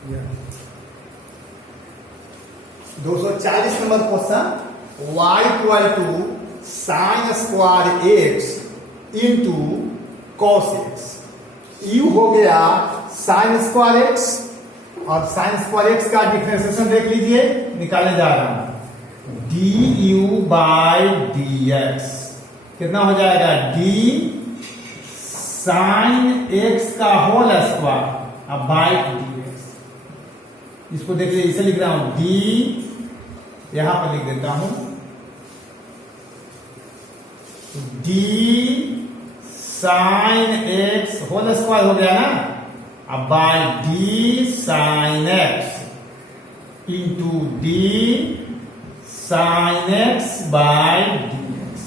240 number question, y equal to sine square x into cos x. U हो गया sine square x, और sine square x का differentiation देख लीजिए, निकालने जा रहा हूं। D u by d x कितना हो जाएगा, डी साइन एक्स का होल स्क्वायर अब बाई डी एक्स। इसको देख लीजिए, इसे लिख रहा हूं डी, यहां पर लिख देता हूं d sine x whole square हो गया ना, अब by d sine x into d sine x by d x.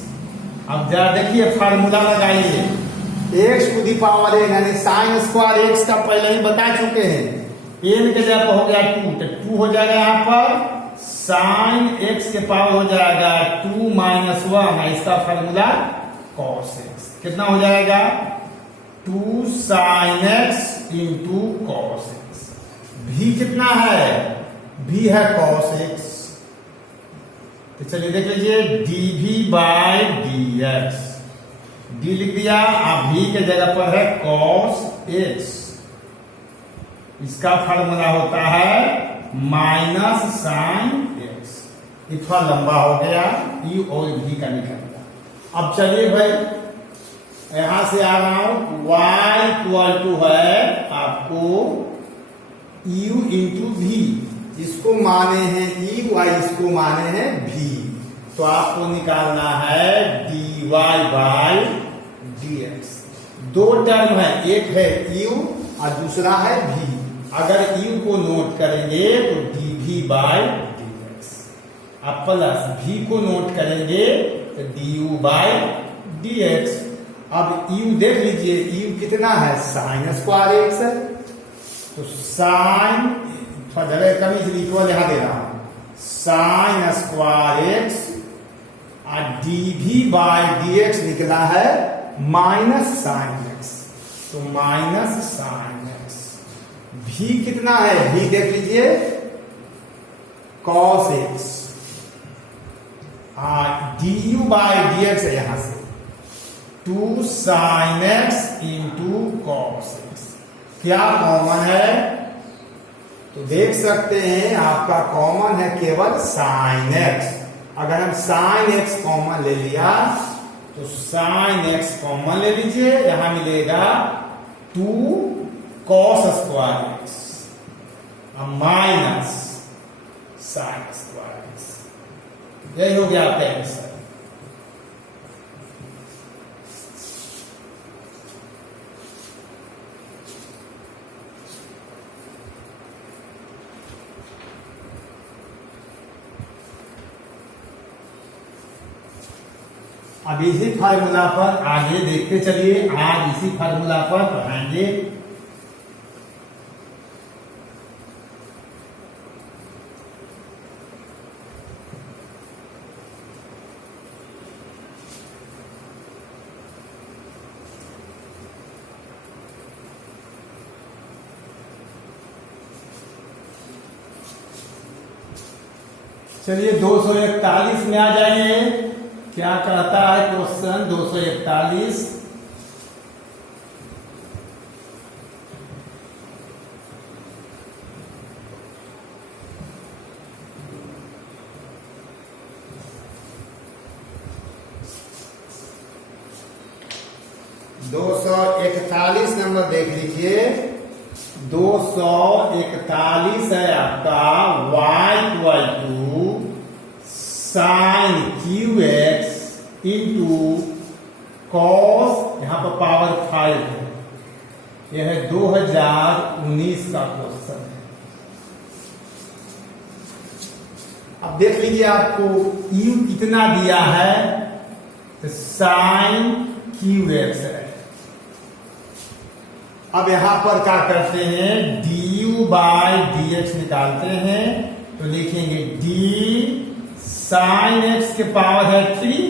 अब जरा देखिए फार्मूला लगाइए, x to the power n यानी साइन स्क्वायर एक्स का पहले ही बता चुके हैं, एन के जगह पर हो गया 2, तो 2 हो जाएगा यहां पर, साइन एक्स के पावर हो जाएगा 2 माइनस 1, इसका फार्मूला कॉस एक्स। कितना हो जाएगा, 2 sign x into cos x. भी कितना है, भी है कॉस एक्स, तो चलिए देख लीजिए डी भी बाय डी एक्स, डी लिख दिया, अब भी के जगह पर है कॉस एक्स। इसका फार्मूला होता है माइनस साइन एक्स। ये थोड़ा लंबा हो गया, यू और भी का निकल गया। अब चलिए भाई यहां से आ रहा हूं, y इक्वल टू है आपको u इंटू भी, इसको माने हैं ई वाई, इसको माने हैं भी, तो आपको निकालना है dy बाई dx। दो टर्म है, एक है u और दूसरा है भी। अगर u को नोट करेंगे तो dv बाई dx, अब प्लस v को नोट करेंगे तो du बाई dx। अब u देख लीजिए, u कितना है, साइन स्क्वायर एक्स है, तो साइन थोड़ा जगह कमी से इक्वल यहां दे रहा हूं, साइन स्क्वायर एक्स और dv बाई dx निकला है माइनस साइन एक्स, तो माइनस साइन एक्स। भी कितना है, भी देख लीजिए cos x, du by dx है यहां से 2 sign x into cos x. क्या कॉमन है, तो देख सकते हैं आपका कॉमन है केवल साइन एक्स। अगर हम साइन एक्स कॉमन ले लिया तो साइन एक्स कॉमन ले लीजिए, यहां मिलेगा 2 cos square x minus sign square x. यही हो गया आपका आंसर। अब इसी फार्मूला पर आगे देखते चलिए, आज इसी फार्मूला पर पढ़ाएंगे। चलिए 241 में आ जाइए, क्या कहता है क्वेश्चन 241। दो 241 नंबर देख लीजिए, 241 है आपका y equal to sine Q x into cos, यहां पर पावर 5 है। यह है 2019 का क्वेश्चन है। अब देख लीजिए आपको u कितना दिया है, तो साइन क्यू एक्स है। अब यहां पर क्या करते हैं, du बाई dx निकालते हैं, तो लिखेंगे d साइन एक्स के पावर है 3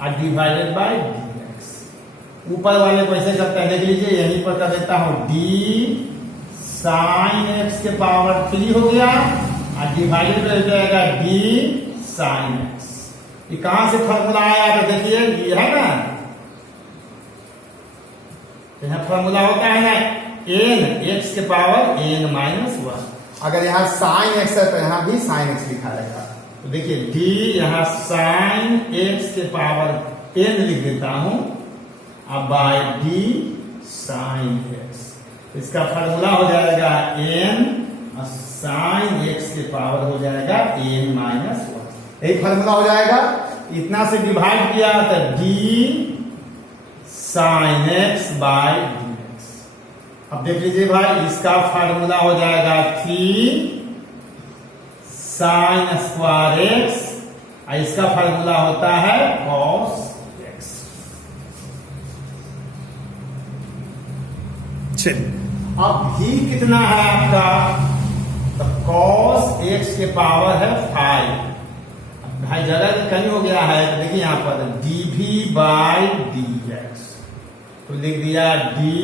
और डिवाइडेड बाई dx। ऊपर वाले को ऐसे करते हैं, देख लीजिए, यहीं पर कर देता हूं d साइन एक्स के पावर 3 हो गया और डिवाइडेड हो जाएगा डी साइन एक्स। ये कहां से फॉर्मूला आया तो देखिए ये है ना, यहां फॉर्मूला होता है ना एन एक्स के पावर एन माइनस 1। अगर यहाँ साइन एक्स है तो यहाँ भी साइन एक्स लिखा रहेगा। तो देखिए डी यहाँ साइन एक्स के पावर एन लिख देता हूं अब बाय डी साइन एक्स। इसका फॉर्मूला हो जाएगा एन साइन एक्स के पावर हो जाएगा एन माइनस 1। यही फॉर्मूला हो जाएगा। इतना से डिवाइड किया तो d sine x by d x. अब देख लीजिए भाई इसका फार्मूला हो जाएगा 3 साइन स्क्वायर एक्स और इसका फार्मूला होता है कॉस एक्स। चलिए अब भी कितना है आपका, तो कॉस एक्स के पावर है 5। भाई जगह कहीं हो गया है तो देखिए यहां पर डी भी बाई डी एक्स, तो लिख दिया डी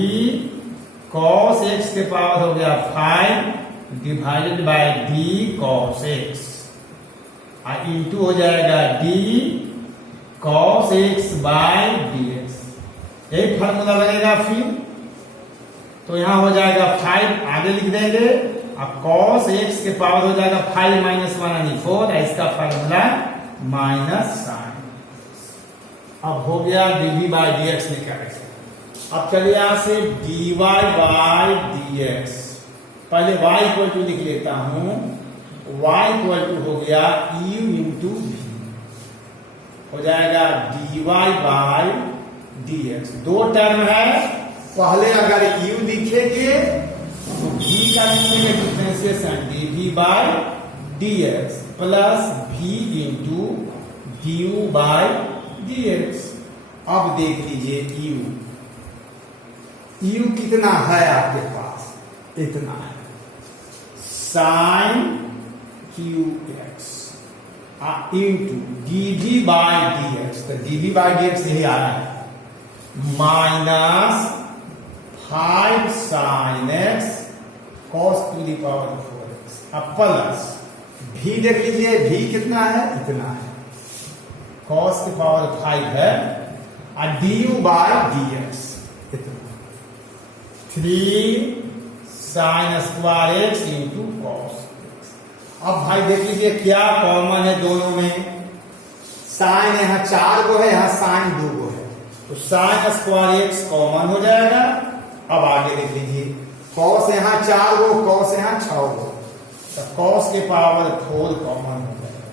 कॉस एक्स के पावर हो गया 5 divided by d cos x और इंटू हो जाएगा d cos x by d x. यही फॉर्मूला लगेगा फिर, तो यहां हो जाएगा 5 आगे लिख देंगे। अब कॉस एक्स के पावर हो जाएगा 5 माइनस 1 यानी 4, इसका फॉर्मूला माइनस साइन। अब हो गया डी बाई डी एक्स निकालेंगे। अब चलिए यहां से d y by d x, पहले y इक्वल टू लिख लेता हूं। y इक्वल टू हो गया u इंटू v, हो जाएगा d y by d x. दो टर्म है, पहले अगर u लिखेंगे तो v का लिखेंगे differentiation d v by d x plus v into d u by d x. अब देख लीजिए u कितना है आपके पास, इतना है sin Q x into d v by d x. तो d v by d x यही आ रहा है minus 5 sin x cos to the power 4x अब प्लस भी देख लीजिए भी कितना है, इतना है कॉस की पावर 5 है और D u by d x इतना 3 sign square x into cos x. अब भाई देख लीजिए क्या कॉमन है दोनों में, साइन यहां 4 गो है, यहां साइन 2 गो है, तो साइन स्क्वायर एक्स कॉमन हो जाएगा। अब आगे देख लीजिए कॉस यहां 4 गो, कॉस यहां 6 गो, तो कॉस के पावर 4 कॉमन हो जाएगा।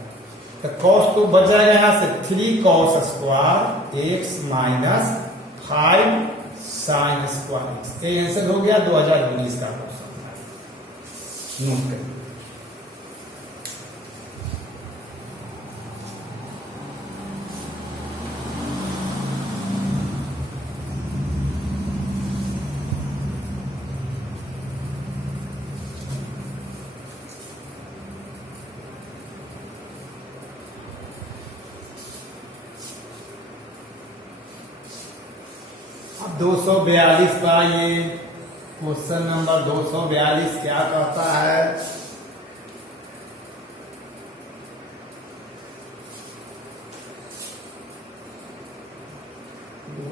तो कॉस तो बच जाएगा यहां से 3 cos square x minus 5 sign square x. ये आंसर हो गया 2019 का क्वेश्चन। नोट करिए। अब 242 का ये क्वेश्चन नंबर 242 क्या कहता है,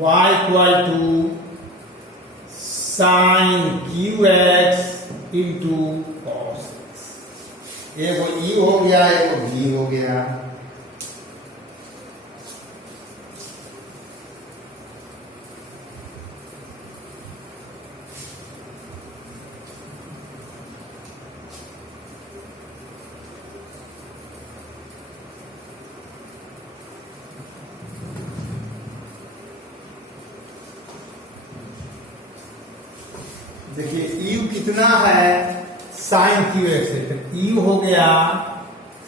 y equal to sine Q x into cos x. एगो ई हो गया, एगो भी हो गया। देखिए u कितना है, साइन क्यू एक्स है, तो u हो गया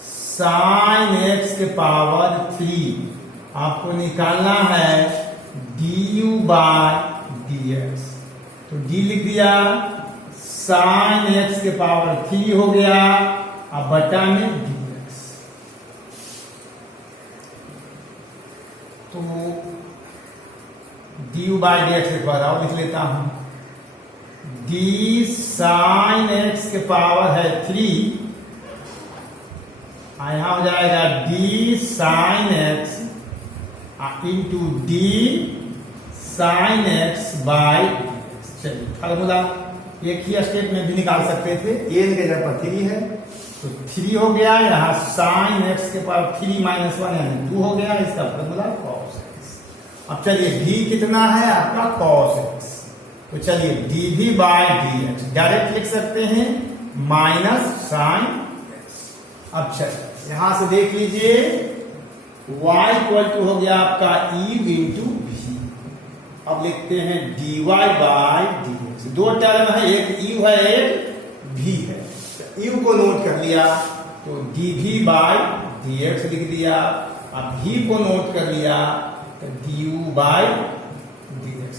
साइन एक्स के पावर 3। आपको निकालना है D u by d x, तो d लिख दिया, साइन एक्स के पावर 3 हो गया, अब बटा में डी एक्स। तो d u by d x एक बार और लिख लेता हूं, डी साइन एक्स के पावर है 3, यहां हो जाएगा d sine x into d sine x by. चलिए फार्मूला एक ही स्टेप में भी निकाल सकते थे, एन के जगह पर 3 है तो 3 हो गया, यहाँ साइन एक्स के पावर 3 माइनस 1 यानी 2 हो गया, इसका फार्मूला कॉस एक्स। अब चलिए डी कितना है आपका कॉस एक्स, तो चलिए डी भी बाय डी एक्स डायरेक्ट लिख सकते हैं माइनस साइन एक्स। अब चलिए यहां से देख लीजिए y इक्वल टू हो गया आपका u इंटू भी। अब लिखते हैं dy बाय dx, दो टर्म है, एक u है एक v है, तो u को नोट कर लिया तो dv बाय dx लिख दिया, अब v को नोट कर लिया तो du बाय dx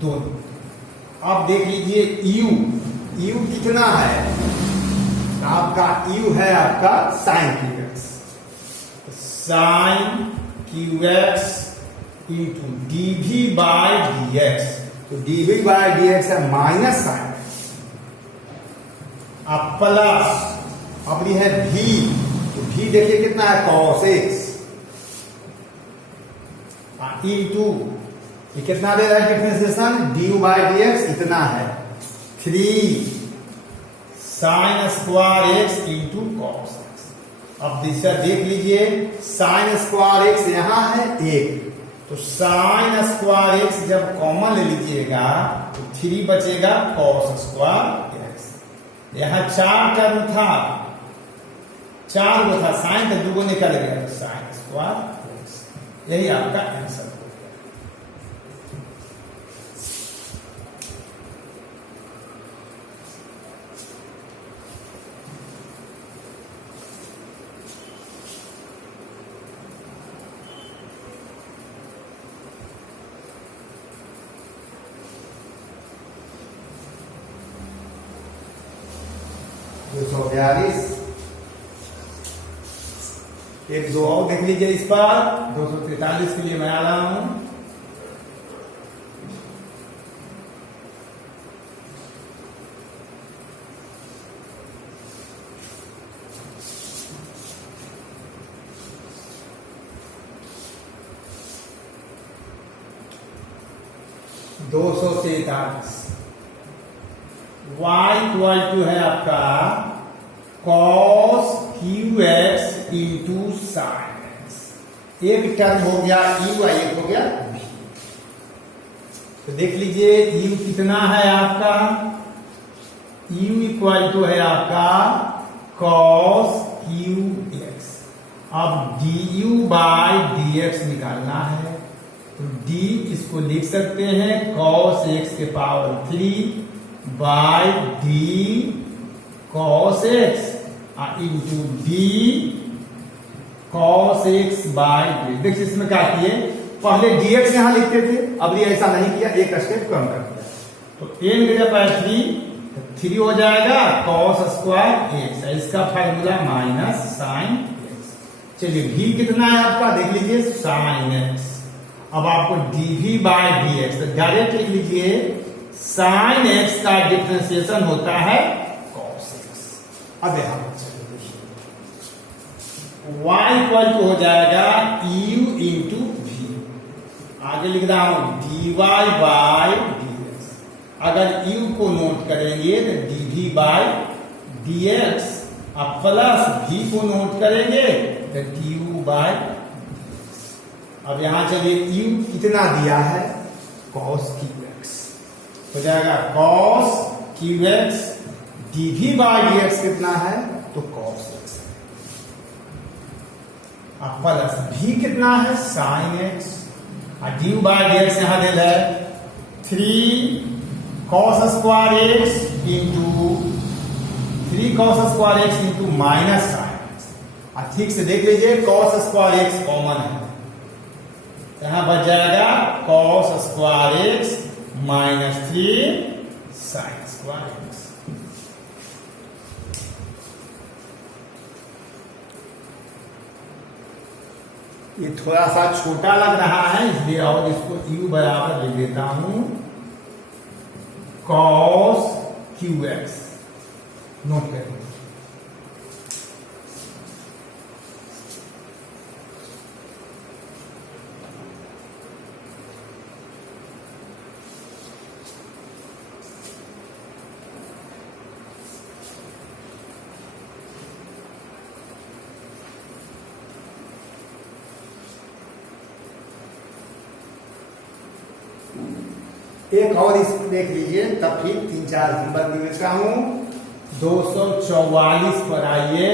दोनों। अब देख लीजिए u कितना है, आपका u है आपका sine cube x, sine cube x into d v by d x, तो डीवी बाय डीएक्स है माइनस साइन, अब प्लस अब ये है v, तो v देखिए कितना है कॉस एक्स इंटू ये कितना दे रहा है डिफरेंशिएशन डी बाय डीएक्स इतना है 3 sign square x into cos x. अब दूसरा देख लीजिए साइन स्क्वायर एक्स यहां है 1, तो साइन स्क्वायर एक्स जब कॉमन ले लीजिएगा तो 3 बचेगा कॉस स्क्वायर एक्स। यहां 4 टर्म था, 4 गो था साइन तो 2 गो निकल गया, तो साइन स्क्वायर एक्स, यही आपका आंसर हो गया। एक दो और देख लीजिए इस पर, 243 के लिए मैं आ रहा हूं। y इक्वल टू है आपका cos qx into sine x, एक टर्म हो गया u, एक हो गया v। तो देख लीजिए u कितना है आपका, u इक्वल टू है आपका cos qx। अब du बाय dx निकालना है, तो d इसको लिख सकते हैं cos x के power 3 by d cos x इंटू d cos x by d. देखिए इसमें क्या किए, पहले dx यहां लिखते थे, अब ये ऐसा नहीं किया, एक स्टेप कम कर दिया, तो n की जगह 3 हो जाएगा cos स्क्वायर x, इसका फार्मूला माइनस साइन x। चलिए v कितना है आपका देख लीजिए साइन x, अब आपको dv बाय dx, तो डायरेक्ट लिख लीजिए साइन x का डिफरेंशिएशन होता है cos x। अब यहां y इक्वल टू हो जाएगा u इंटू v, आगे लिख रहा हूं dy बाय dx, अगर u को नोट करेंगे तो dv बाय dx, अब प्लस v को नोट करेंगे तो du बाय dx। अब यहां चलिए u कितना दिया है cos qx, हो जाएगा cos qx, dv by dx कितना है तो cos x, अब प्लस v कितना है साइन x, और dy बाय dx यहां दे है 3 cos square x into 3 cos square x into minus sine x। और ठीक से देख लीजिए cos स्क्वायर x कॉमन है, यहां बच जाएगा cos square x minus 3 sine square x। ये थोड़ा सा छोटा लग रहा है इसलिए और इसको u बराबर लिख देता हूं कॉस क्यू एक्स नोट करेंगे। एक और इस देख लीजिए, तब फिर 3-4 नंबर दे देता हूं। 244 पर आइए।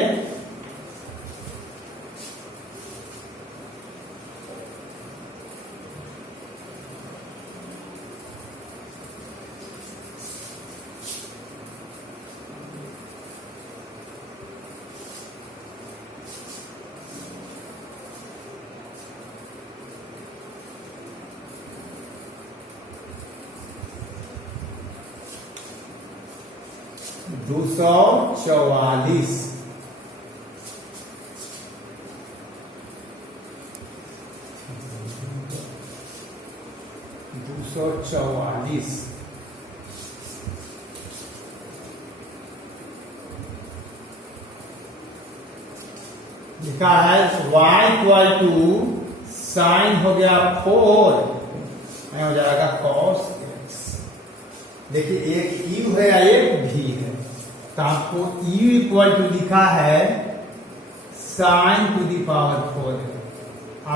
दो सौ 244 लिखा है y इक्वल टू साइन हो गया 4 हो जाएगा cos x। देखिए एक u है या एक v है, तो आपको u इक्वल टू लिखा है साइन टू दी पावर 4 है,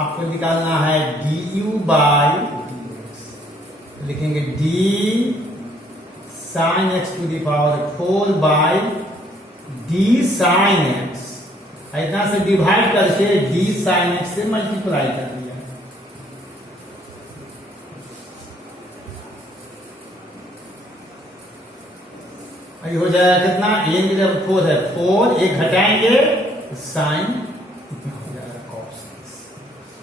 आपको निकालना है du बाय dx। लिखेंगे d sine x to the power 4 by d sine x, इतना से डिवाइड करके d साइन x से मल्टीप्लाई कर दिया। ये हो जाएगा कितना, n की जब 4 है 4, एक घटाएंगे तो साइन इतना हो जाएगा cos x।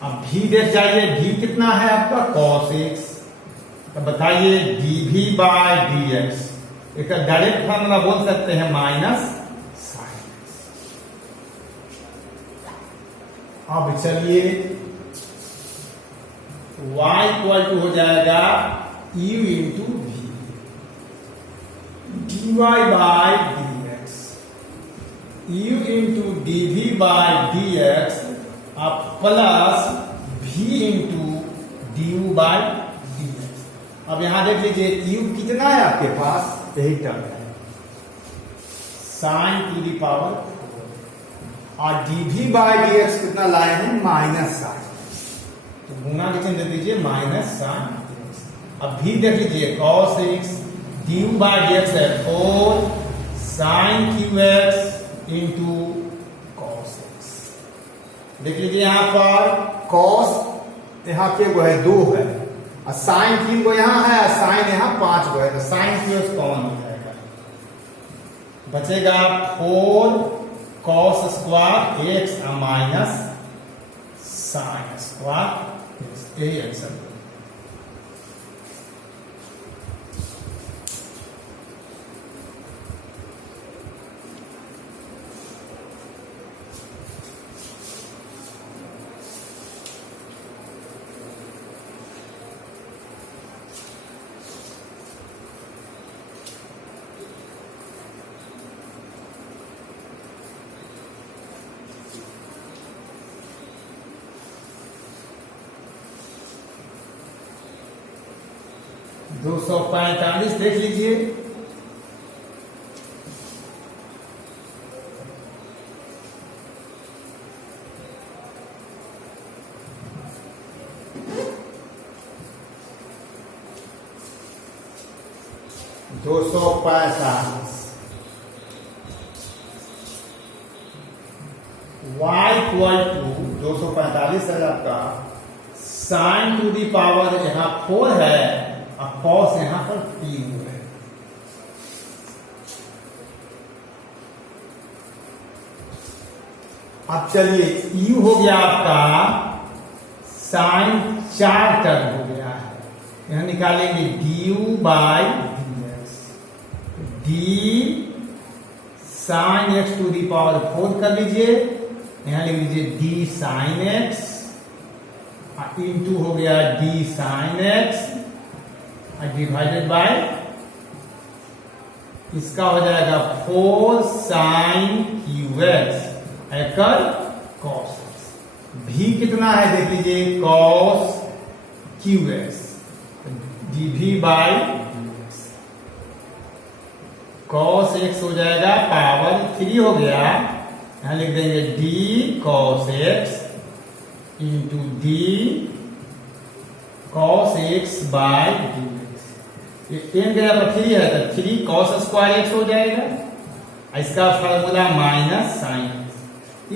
अब v देख जाइए, v कितना है आपका cos x, तो बताइए dv बाय dx, एक डायरेक्ट फॉर्मूला बोल सकते हैं माइनस साइन x। अब चलिए y इक्वल टू हो जाएगा u into v dy by dx, u into dv by dx अब plus v into du by dx। अब यहां देख लीजिए u कितना है आपके पास, यही टर्म है साइन टू दी पावर 4 और dv बाय dx कितना लाए हैं, माइनस साइन, तो गुना के चिन्ह दे दीजिए माइनस साइन। अब v देख लीजिए cos x, du by dx है 4 sine qx into cos x। देख लीजिए यहां पर cos यहां पे वो है 2 है और साइन 3 को यहां है और साइन यहां 5 को है, तो साइन qx कॉमन हो जाएगा, बचेगा 4 cos square x minus sine square, यही आंसर। दो 245 देख लीजिए, दो 245 y इक्वल टू 245 है आपका साइन टू दी पावर यहां 4 है और cos यहां पर 3 है। अब चलिए u हो गया आपका साइन 4 टर्म हो गया है, यहां निकालेंगे du by dx, d sine x to the power 4 कर लीजिए, यहां लिख लीजिए d साइन x इंटू हो गया d sine x divided by इसका हो जाएगा 4 साइन क्यू एक्स एकड़ कॉस एक्स। भी कितना है देख लीजिए cos cube x d v by cos x हो जाएगा पावर 3 हो गया, यहां लिख देंगे d cos x into d cos x by d x. ये एन गया पर 3 है तो 3 कॉस स्क्वायर एक्स हो जाएगा, इसका फॉर्मूला माइनस साइन एक्स।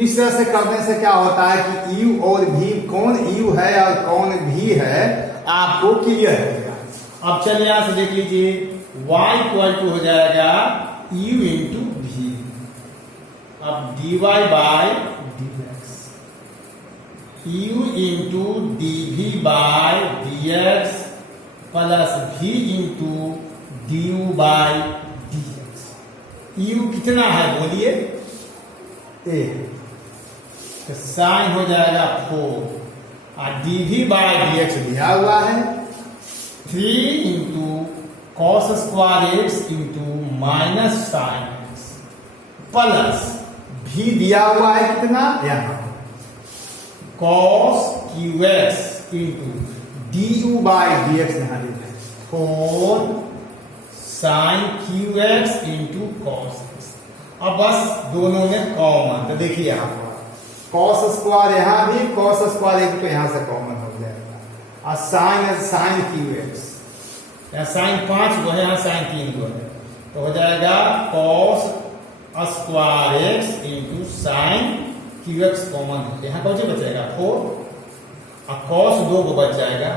इस तरह से करने से क्या होता है कि यू और भी कौन यू है और कौन भी है आपको क्लियर हो जाएगा। अब चलिए यहां से देख लीजिए y इक्वल टू हो जाएगा u इंटू भी। अब dy by dx u into dv by dx plus v into du by dx। u कितना है बोलिए ए, तो साइन हो जाएगा 4 और dv बाय dx दिया हुआ है 3 into cos square x into minus sine x plus भी दिया हुआ है कितना यहां cos cube x into d u by d x यहां 4 sine Q x into cos x. अब बस दोनों में कॉमन, तो देखिए यहां पर कॉस स्क्वायर यहां भी कॉस स्क्वायर एक तो यहां से कॉमन हो जाएगा और साइन क्यू एक्स यहाँ साइन 5 गो है, यहाँ साइन 3 गो है, तो हो जाएगा cos square x into sine Q x common है, यहाँ कौन सा बचेगा 4 और कॉस 2 को बच जाएगा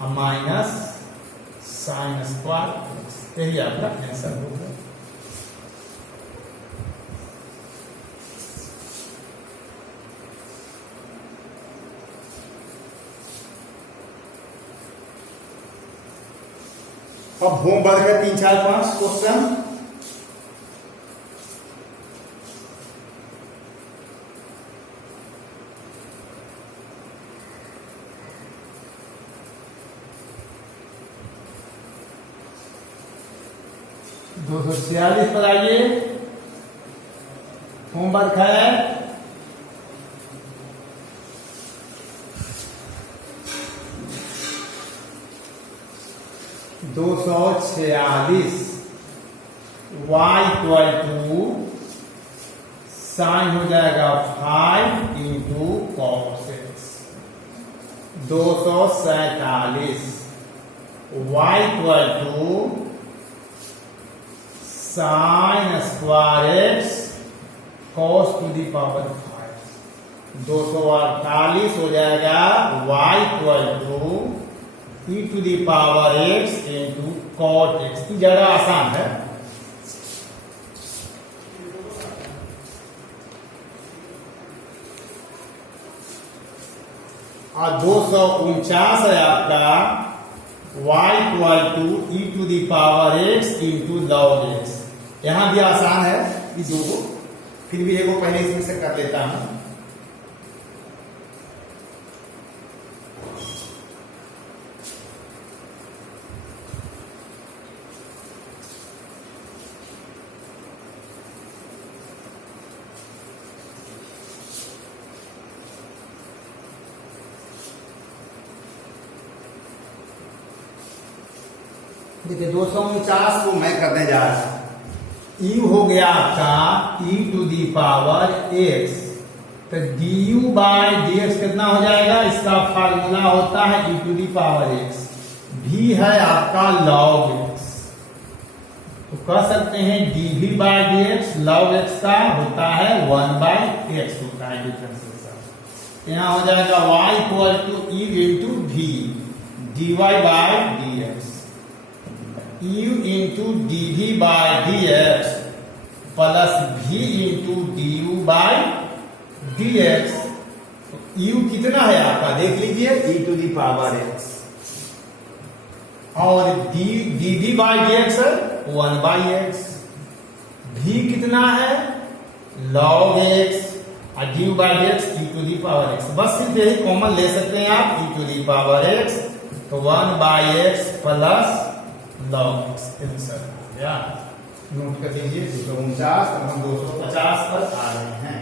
और माइनस साइन स्क्वायर एक्स। यही आपका आंसर होगा। अब होमवर्क है 3, 4, 5 क्वेश्चन। दो सौ 46 पर आइए, होमवर्क है 246 y इक्वल टू साइन हो जाएगा 5 into cos x. 247 y equal to sine square x cos to the power 5। 248 हो जाएगा y equal to e to the power x into cot x. ज्यादा आसान है। और 249 है आपका y equal to e to the power x into log x. यहां भी आसान है इस दो को, फिर भी एक को पहले इसमें से कर लेता हूं। देखिए 249 को मैं करने जा रहा हूं। यू हो गया आपका e to the power x, तो d u by d x कितना हो जाएगा, इसका फार्मूला होता है e to the power x। भी है आपका log x, तो कह सकते हैं dv by d x log x का होता है 1 बाई एक्स होता है डिफरेंशिएशन। यहाँ हो जाएगा y equal to e into v dy by d x u into dv by dx plus v into du by dx। u कितना है आपका देख लीजिए e to the power x और dv बाय dx है 1 बाई x। v कितना है log x और du by dx e to the power x। बस सिर्फ यही कॉमन ले सकते हैं आप e to the power x, तो 1 by x plus log x answer. गया, नोट कर लीजिए 249 और हम 250 पर आ रहे हैं।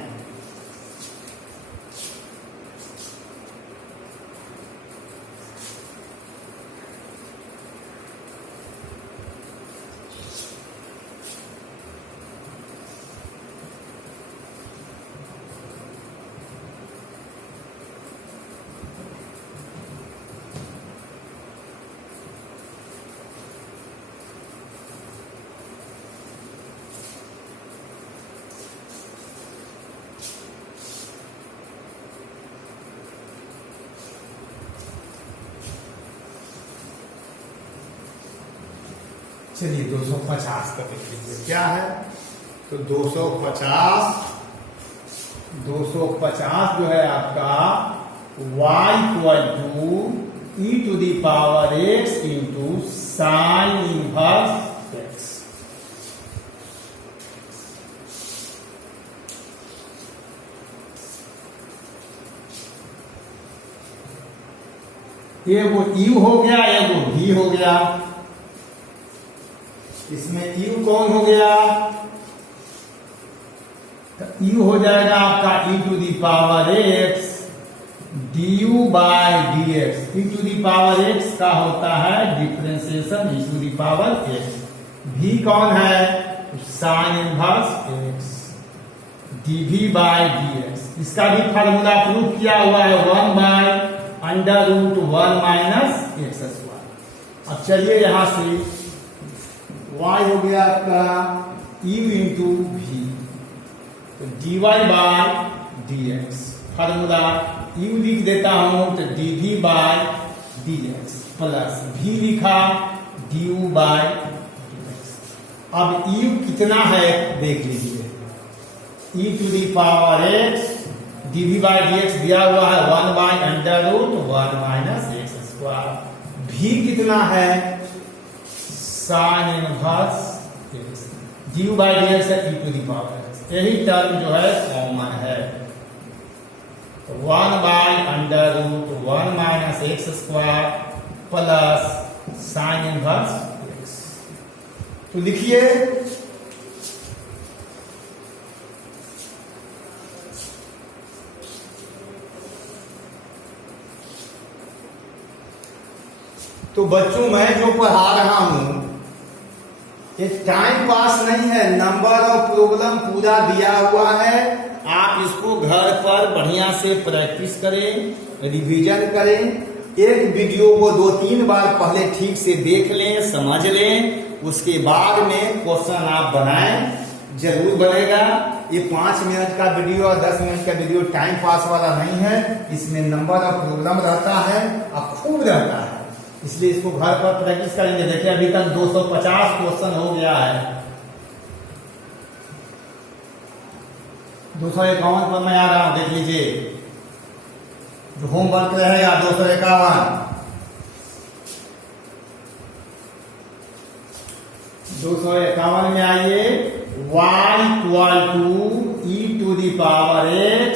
चलिए 250 का देख लीजिए क्या है। तो 250 जो है आपका y equal to e to the power x into sine inverse x। ये वो u हो गया, ये वो v हो गया। इसमें u कौन हो गया? u हो जाएगा आपका e to the power x du by dx। e to the power x का होता है differentiation e to the power x। v कौन है? Sine inverse x dv by dx। इसका भी फार्मूला प्रूफ किया हुआ है 1 by under root 1 minus x square. अब चलिए यहां से y हो गया आपका u इंटू v, तो dy by dx। Formula u लिख देता हूं तो dv by dx plus v लिखा du बाय dx। अब u कितना है देख लीजिए, e to the power x dv by dx दिया हुआ है 1 by under root 1 minus x square. v कितना है? Sine inverse x d u by dx है e to the power x। यही टर्म जो है कॉमन है, 1 by under root 1 minus x square plus sine inverse x। तो लिखिए तो बच्चों मैं जो पढ़ा रहा हूं ये टाइम पास नहीं है, नंबर और प्रॉब्लम पूरा दिया हुआ है। आप इसको घर पर बढ़िया से प्रैक्टिस करें, रिवीजन करें। एक वीडियो को 2-3 बार पहले ठीक से देख लें, समझ लें, उसके बाद में क्वेश्चन आप बनाएं, जरूर बनेगा। ये 5 मिनट का वीडियो और 10 मिनट का वीडियो टाइम पास वाला नहीं है, इसमें नंबर और प्रॉब्लम रहता है और खूब रहता है, इसलिए इसको घर पर प्रैक्टिस करेंगे। देखिए अभी तक 250 क्वेश्चन हो गया है। 251 पर मैं आ रहा हूं, देख लीजिए जो होमवर्क रहेगा 251। 251 में आइए, y equal to e to the power x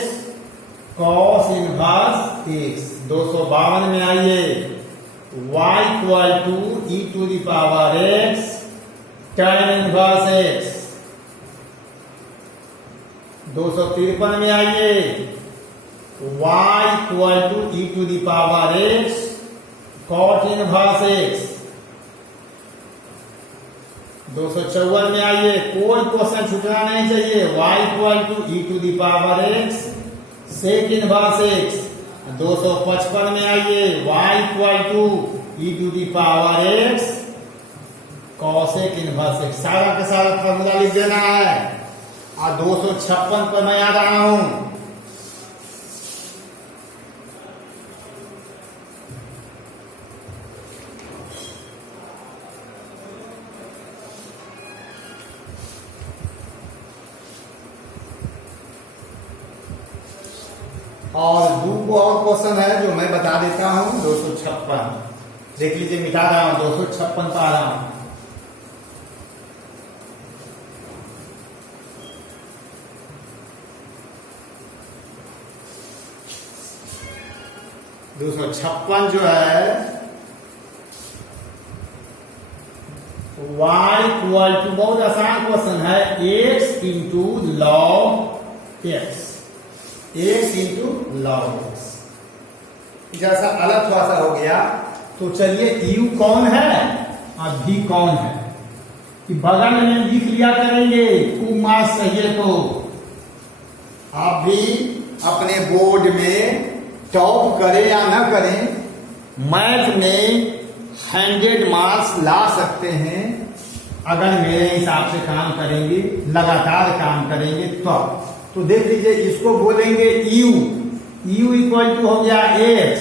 cos inverse x। 252 में आइए, y equal to e to the power x tan inverse x। 253 में आइए, y equal to e to the power x cot inverse x। 254 में आइए, कोई question छूटना नहीं चाहिए, y equal to e to the power x sec inverse x। 255 में आइए, y equal to e to the power x cosec inverse x। सारा का सारा फॉर्मूला लिख देना है। और 256 पर मैं आ रहा हूं, और दो और क्वेश्चन है जो मैं बता देता हूं। 256 देख लीजिए, मिटा रहा हूं, 256 पा रहा हूं। जो है y इक्वल टू, बहुत आसान क्वेश्चन है, x into log x, x into log x। जैसा अलग थोड़ा सा हो गया, तो चलिए u कौन है और v कौन है कि बगल में लिख लिया करेंगे, खूब मार्क्स चाहिए तो। आप भी अपने बोर्ड में टॉप करें या न करें, मैथ में 100 मार्क्स ला सकते हैं अगर मेरे हिसाब से काम करेंगे, लगातार काम करेंगे तो देख लीजिए, इसको बोलेंगे u इक्वल टू हो गया x,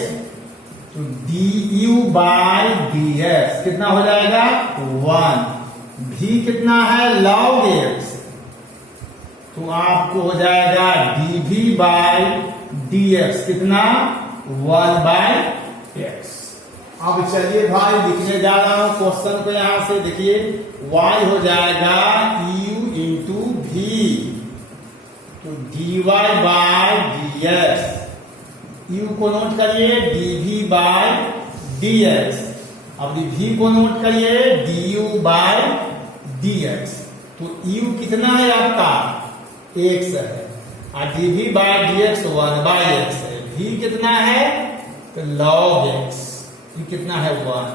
तो du बाय dx कितना हो जाएगा 1, v कितना है log x, तो आपको हो जाएगा dv बाय dx कितना 1 बाय x। अब चलिए भाई लिखने जा रहा हूं क्वेश्चन को, यहां से देखिए y हो जाएगा u इंटू v, तो dy बाय dx, u को नोट करिए dv बाय dx, अब v को नोट करिए du बाय dx, तो u कितना है आपका x है और dv by dx 1 by x है, v कितना है तो log x, ये कितना है 1,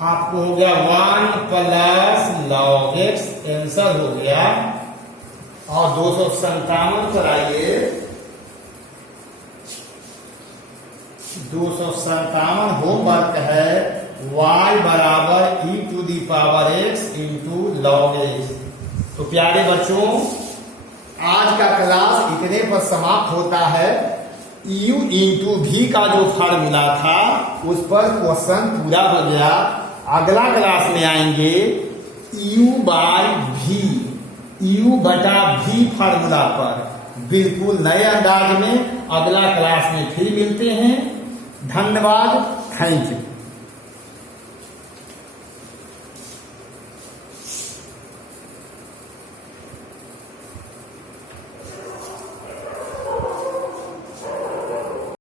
आपको हो गया 1 प्लस log x, आंसर हो गया। और 257 कराइए, 257 होमवर्क है, y बराबर e to the power x into log x। तो प्यारे बच्चों, आज का क्लास इतने पर समाप्त होता है। u इंटू v का जो फार्मूला था उस पर क्वेश्चन पूरा हो गया। अगला क्लास में आएंगे u बाय v, u बटा v फार्मूला पर बिल्कुल नए अंदाज में। अगला क्लास में फिर मिलते हैं। धन्यवाद, थैंक यू।